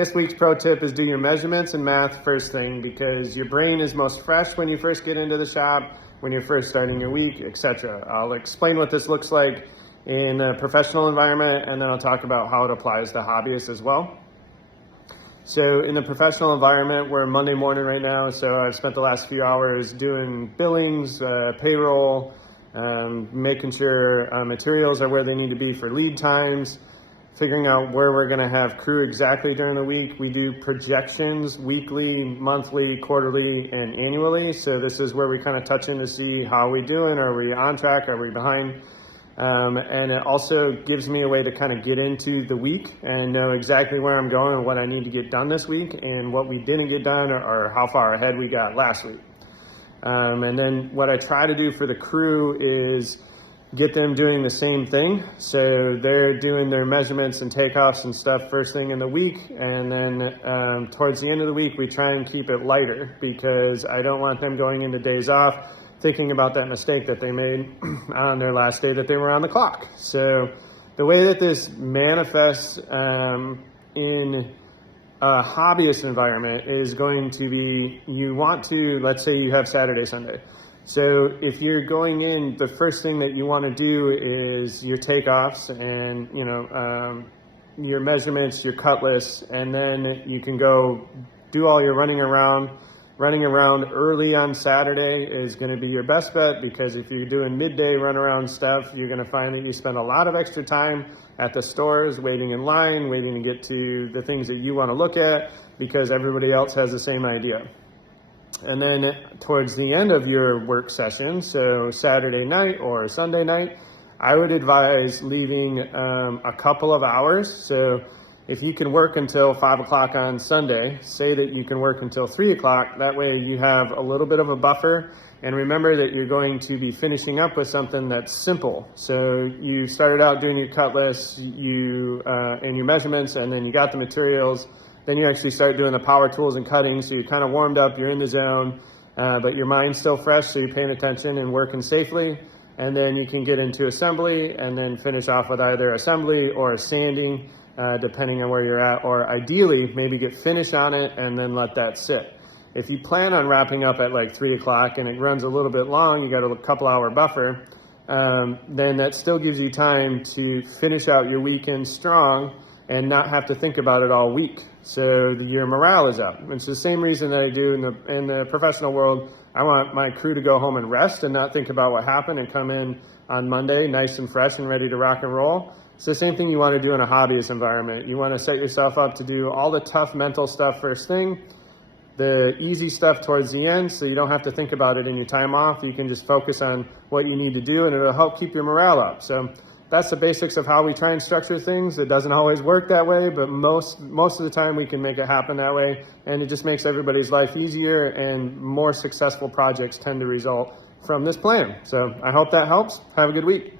This week's pro tip is do your measurements and math first thing, because your brain is most fresh when you first get into the shop, when you're first starting your week, etc. I'll explain what this looks like in a professional environment, and then I'll talk about how it applies to hobbyists as well. So in the professional environment, we're Monday morning right now, so I've spent the last few hours doing billings, payroll, making sure materials are where they need to be for lead times, figuring out where we're going to have crew exactly during the week. We do projections weekly, monthly, quarterly, and annually. So this is where we kind of touch in to see how we doing. Are we on track? Are we behind? And it also gives me a way to kind of get into the week and know exactly where I'm going and what I need to get done this week and what we didn't get done, or how far ahead we got last week. And then what I try to do for the crew is get them doing the same thing. So they're doing their measurements and takeoffs and stuff first thing in the week. And then towards the end of the week, we try and keep it lighter, because I don't want them going into days off thinking about that mistake that they made on their last day that they were on the clock. So the way that this manifests in a hobbyist environment is going to be, you want to, let's say you have Saturday, Sunday. So if you're going in, the first thing that you want to do is your takeoffs and, your measurements, your cut lists, and then you can go do all your running around. Running around early on Saturday is going to be your best bet, because if you're doing midday run around stuff, you're going to find that you spend a lot of extra time at the stores, waiting in line, waiting to get to the things that you want to look at, because everybody else has the same idea. And then towards the end of your work session, so Saturday night or Sunday night, I would advise leaving a couple of hours. So if you can work until 5 o'clock on Sunday, say that you can work until 3 o'clock. That way you have a little bit of a buffer. And remember that you're going to be finishing up with something that's simple. So you started out doing your cut lists, and your measurements, and then you got the materials. Then you actually start doing the power tools and cutting. So you're kind of warmed up, you're in the zone, but your mind's still fresh, so you're paying attention and working safely. And then you can get into assembly and then finish off with either assembly or sanding, depending on where you're at, or ideally maybe get finished on it and then let that sit. If you plan on wrapping up at like 3 o'clock and it runs a little bit long, you got a couple hour buffer, then that still gives you time to finish out your weekend strong and not have to think about it all week. So your morale is up. It's the same reason that I do in the professional world. I want my crew to go home and rest and not think about what happened, and come in on Monday nice and fresh and ready to rock and roll. It's the same thing you want to do in a hobbyist environment. You want to set yourself up to do all the tough mental stuff first thing, the easy stuff towards the end, so you don't have to think about it in your time off. You can just focus on what you need to do, and it'll help keep your morale up. So that's the basics of how we try and structure things. It doesn't always work that way, but most of the time we can make it happen that way, and it just makes everybody's life easier, and more successful projects tend to result from this plan. So I hope that helps. Have a good week.